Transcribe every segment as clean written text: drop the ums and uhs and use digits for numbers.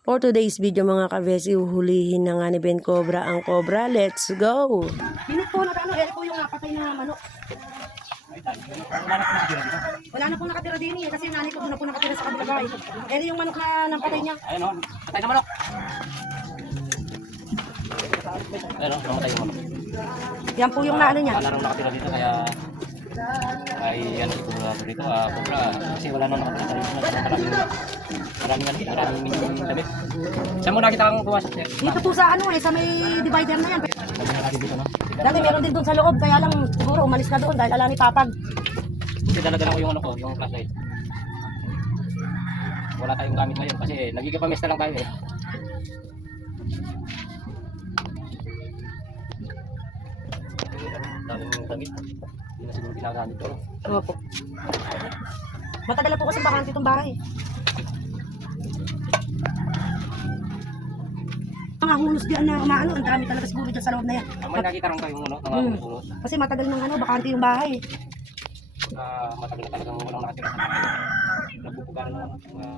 For today's video mga kabesi, uhulihin na nga ni Ben Cobra ang cobra. Let's go! Binit po na ano, po yung napatay na manok. Wala na pong nakatira din eh, kasi yung nanay ko doon na po nakatira sa kabilang bahay. Yung manok na napatay niya. Ayun o, patay na manok. Ayun o, namatay yung manok. Yan po yung naano niya. Wala nang nakatira dito kaya ay ano siguro dito, cobra. Kasi wala nang nakatira dito. Maraming damit. Saan mo nakita kang pumasok siya? Dito po sa ano sa may divider na yan. Dito, no? Dati meron din doon sa loob, kaya lang siguro umalis na doon dahil ala ni Papag. Kasi dala-dala ko yung ano ko, yung flashlight. Wala tayong gamit ngayon kasi nagigipamesta lang tayo eh. Daming damit. Hindi na siguro ginagamit to. Opo. Matagal na po kasi bakante itong bahay. Mga hulos diyan na umaano, ang dami talaga siguro dyan sa loob na yan. May nakita rin kayong ano, mga hulos. Kasi matagal nang ano, bakante yung bahay. Matagal na talagang walang nakatira sa bahay. Nagpupugan na lang mga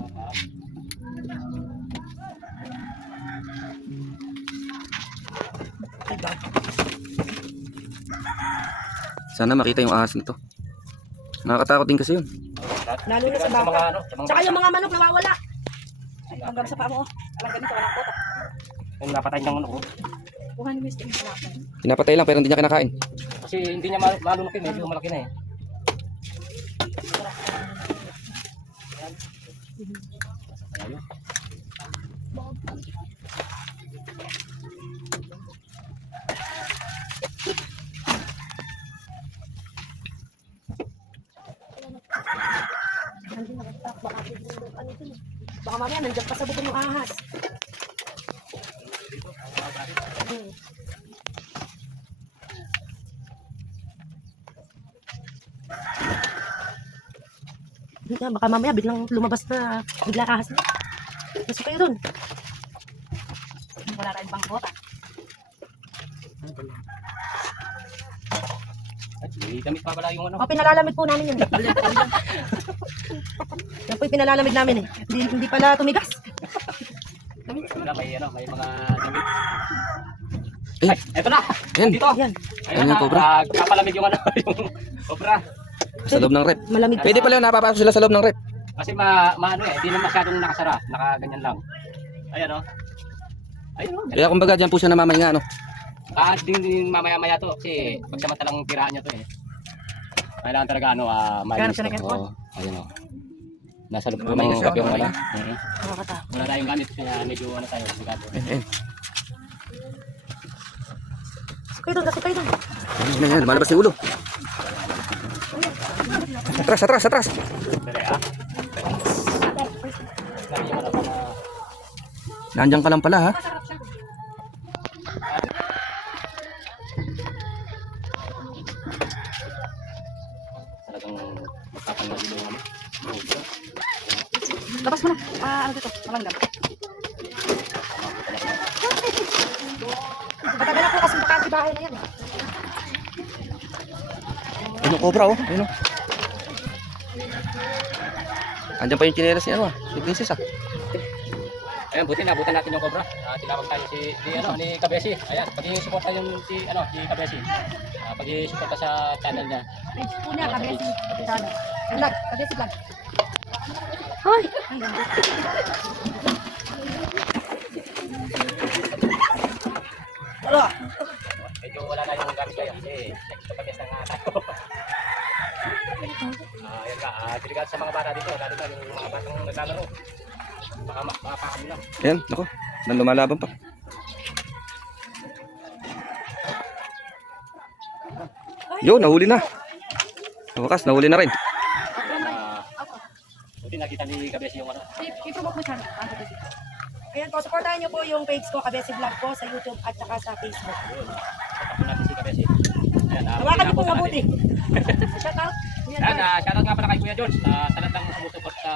Sana makita yung ahas nito. Nakakatakot din kasi yun. Lalo na sa baka. mga ano, sa mga Tsaka yung mga manok nawawala. Ay, hanggang sa paa mo. Alam ganito, walang kota. yung napatay ng ano ko. Kuha ni Mr. Malaki. Pinapatay lang pero hindi niya kinakain. Kasi hindi niya malunok yun, medyo malaki na eh. Ayun. Baka mamaya nandiyan pa sa bukong ng ahas. Baka mamaya biglang lumabas na bigla ahas na. Gusto kayo dun. Wala tayong bang bota. Ay, damit pa pala yung ano. O, pinalalamig po namin yun. Yan po yung pinalalamig namin eh. Hindi pala tumigas. Wala, may ano, may mga damit. Eh, Ay, eto na! Yan. Dito! Yan. Ayan yung cobra. Kapalamig yung ano, yung cobra. Sa loob ng rep. Malamig. Pwede pala napapasok sila sa loob ng rep. Kasi maano eh, hindi na masyadong nakasara. Nakaganyan lang. Ayan o. Ayun o. Kaya kumbaga dyan po siya namamahinga, no? Din mamaya-maya to. Kasi pagsamantalang tiraan niya to eh. Kailangan talaga ano, malinis Ganap ka na to. kaya? Oo, ayun o. Nasa loob po Malinis ng siya, kape yung ano. malinis. Nakakatakot. Wala tayong gamit kaya medyo ano tayo, sigado. Ayan. Kayo dun, kasi kayo dun. Ayan, lumalabas yung ulo. Atras, atras, atras. Dali ah. Sabi niya malapit na Nandiyan ka lang pala, ha? talagang magkapal na dito yung ano. Labas mo na. Ano dito? Malanggam. Matagal na po kasi bakante bahay na yan. Ayun yung cobra, oh. Ayun, oh. Andiyan pa yung chinelas niya, ano, ah. Si Princess, ah. Ayan, buti nabutan natin yung cobra. Tinawag tayo ni Kabesi. Ayan, pag-i-support tayo si Kabesi. Pag-i-support sa channel niya. Page po niya, kabesi. Vlog, kabesi vlog. Hoy! Wala! Medyo wala na yung gamit kayo kasi next to pag-isa nga tayo. Ayan ka, diligat sa mga bata dito. Lalo na yung mga batang naglalaro. Baka makapakam lang. Ayan, ako. Nang lumalaban pa. Yo, nahuli na. Sa wakas, nahuli na rin. Buti nakita ni Kabesi yung ano. I-promote mo siya. Ayan po, supportahan niyo po yung page ko, Kabesi Vlog po, sa YouTube at saka sa Facebook. Tapos natin si Kabesi. Ayan, Hawakan niyo po mabuti. Shout out. Ayan, shoutout nga pala kay Kuya George. Sa lahat ng sumusupport sa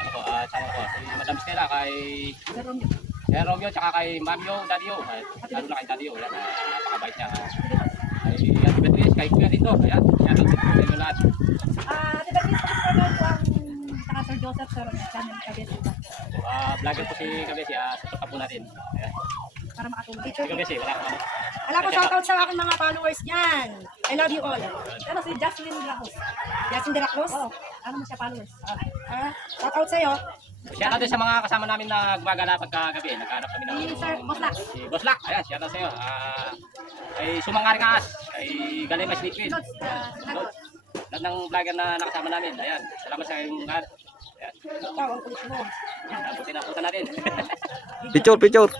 ano ko, channel ko. Si Madam Stella, kay Kuya Romeo, tsaka kay Mamyo, Daddy O. Lalo na kay Daddy O. Ayan, napakabait niya. Ay, Ate Beatrice, kay Kuya dito. Ayan, shoutout dito sa inyo lahat. Diba, please subscribe po ang saka Sir Joseph sa channel Kabesi Vlog. So, vlogger po si Kabesi, support po natin. Ayan. Para makatulong. Si Kabesi, wala ko ano. Alam ko, shoutout sa aking mga followers dyan. I love you all. Pero si Jocelyn de la Cruz. Jocelyn de la Cruz? Oo. Ano mo siya followers? Shoutout sa'yo. Shout out din sa mga kasama namin na gumagala pagkagabi. Naghanap kami ng Si Sir Boslak. Si Boslak. Ayan, shout out sa iyo. Ay sumangaring ahas. Ay galing mas liquid. Lods. Lahat ng vlogger na nakasama namin. Ayan, salamat sa iyong lahat. Ayan, Ikaw, ang kulit mo. pinapunta natin. Picture, picture.